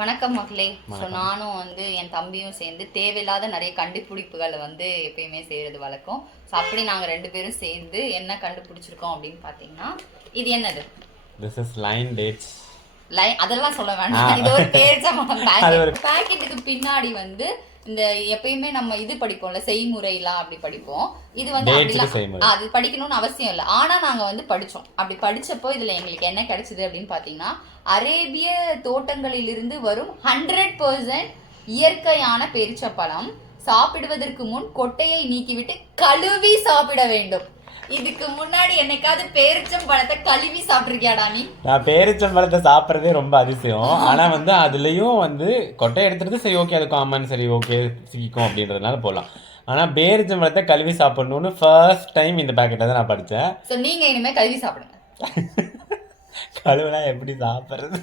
வணக்கம் மக்களே. ஸோ வணக்கம். நானும் வந்து என் தம்பியும் சேர்ந்து தேவையில்லாத நிறைய கண்டுபிடிப்புகளை வந்து எப்பயுமே செய்கிறது வழக்கம். ஸோ அப்படி நாங்கள் 2 பேரும் சேர்ந்து என்ன கண்டுபிடிச்சிருக்கோம் அப்படின்னு பார்த்தீங்கன்னா, இது என்னது? This is line dates. அதெல்லாம் சொல்ல வேண்டாம். இது ஒரு பேரிச்சம்பழம் அது ஒரு பேக்கெட். பேக்கெட்டுக்கு பின்னாடி வந்து இந்த எப்பயுமே நம்ம இது படிப்போம்ல, செய்முறைலாம் அப்படி படிப்போம். இது வந்து டேட்ஸ்க்கு அப்படிலாம் செய்முறை. அது படிக்கணும்னு அவசியம் இல்லை. ஆனா நாங்க வந்து படிச்சோம். அப்படி படிச்சப்போ இதுல எங்களுக்கு என்ன கிடைச்சது அப்படின்னு பாத்தீங்கன்னா, அரேபிய தோட்டங்களிலிருந்து வரும் 100% இயற்கையான பேரிச்சப்பழம். சாப்பிடுவதற்கு முன் கொட்டையை நீக்கிவிட்டு கழுவி சாப்பிட வேண்டும். இதுக்கு முன்னாடி என்னைக்காவது பேரிச்சம்பழத்தை கழுவி சாப்பிட்டிருக்கியாடா நீ? நான் பேரிச்சம்பழத்தை சாப்பிட்றதே ரொம்ப அதிசயம். ஆனால் வந்து அதுலேயும் வந்து கொட்டை எடுத்துறது சரி, ஓகே, அது காமன், சரி, ஓகே, சிக்கும் அப்படின்றதுனால போகலாம். ஆனால் பேரிச்சம்பழத்தை கழுவி சாப்பிடணும்னு ஃபர்ஸ்ட் டைம் இந்த பேக்கெட்டை தான் நான் படித்தேன். ஸோ நீங்கள் இனிமேல் கழுவி சாப்பிடுங்க. கழுவுனா எப்படி சாப்பிட்றது?